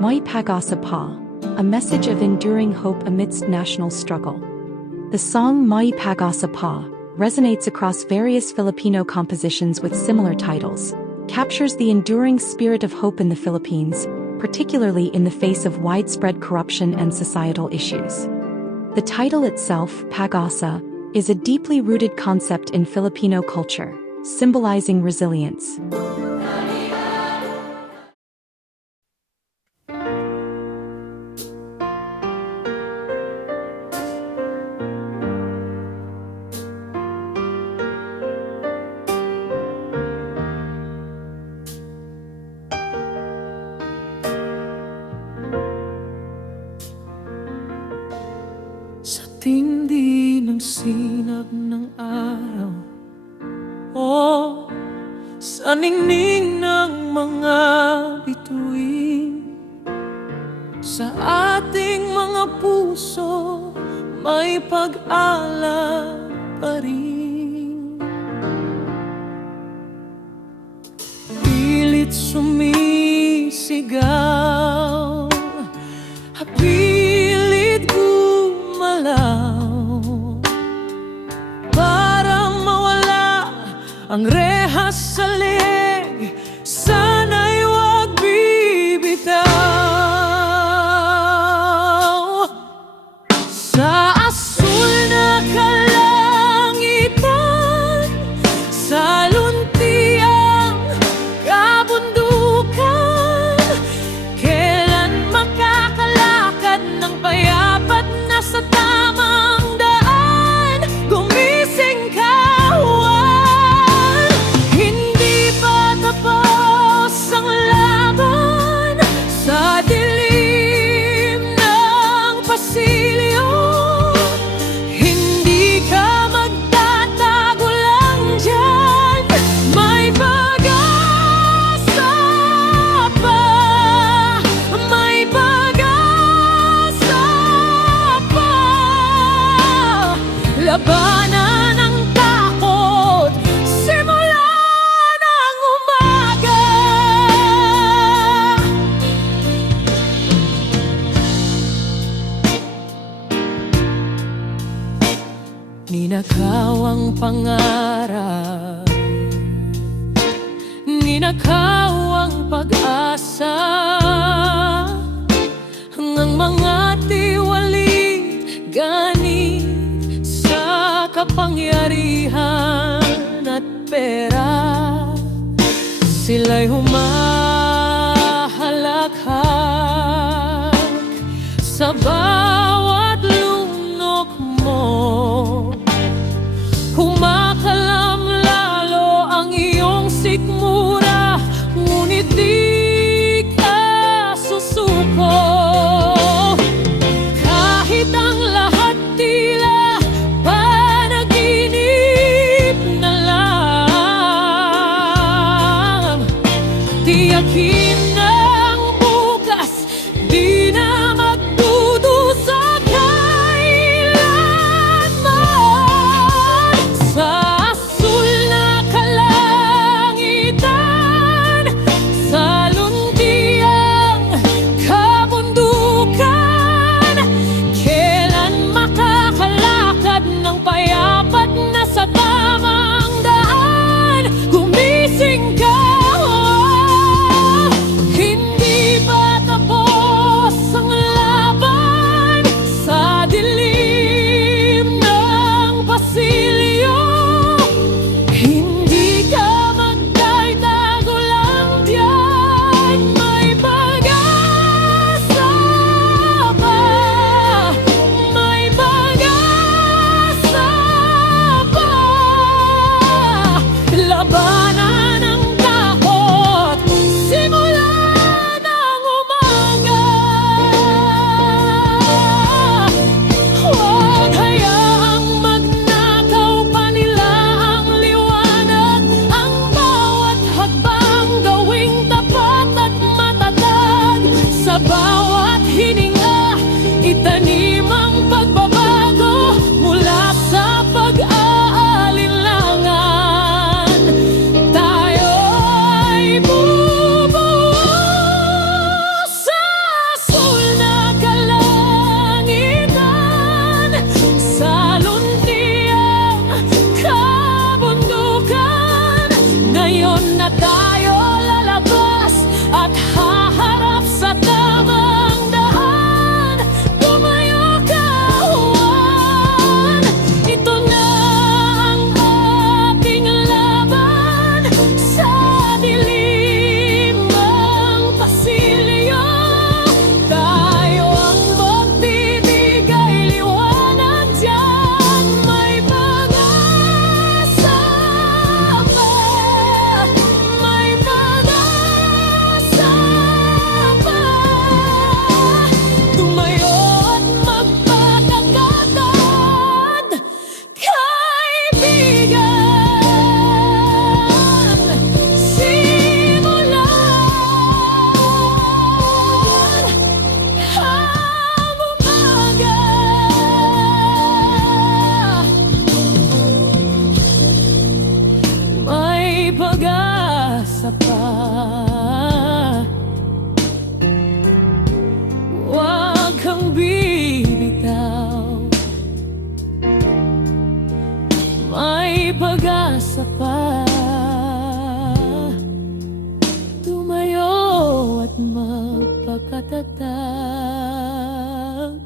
May Pag-asa Pa, a message of enduring hope amidst national struggle. The song May Pag-asa Pa resonates across various Filipino compositions with similar titles, captures the enduring spirit of hope in the Philippines, particularly in the face of widespread corruption and societal issues. The title itself, Pag-asa, is a deeply rooted concept in Filipino culture, symbolizing resilience. Sa tindi ng sinag ng araw, o sa ningning ng mga bituin, sa ating mga puso may pag-alab pa rin. Pilit sumisigaw, pilit gumalaw, para mawala ang rehas sa leeg, sana'y huwag bibitaw. Sa asul na kalangitan, sa luntiang kabundukan, kailan makakalakad ng payapat na sa tamang daan? Gumising kawan, hindi pa tapos ang laban sa dilim ng pasilyo. Hindi ka magtatago lang dyan, may pag-asa pa, may pag-asa pa. Labanan ang takot, simula ng umaga. Ninakaw ang pangarap, ninakaw ang pag-asa, ang mga tiwali galing sa kapangyarihan at pera. Sila'y humahalakhak sa bawat lunok mo. Kumakalam lalo ang iyong sikmura, ngunit di ka susuko. Kahit ang lahat tila panaginip na lang, tiyakin ang bukas, di na magdudusa pa. Huwag kang bibitaw, may pag-asa pa. Tumayo at magpakatatag.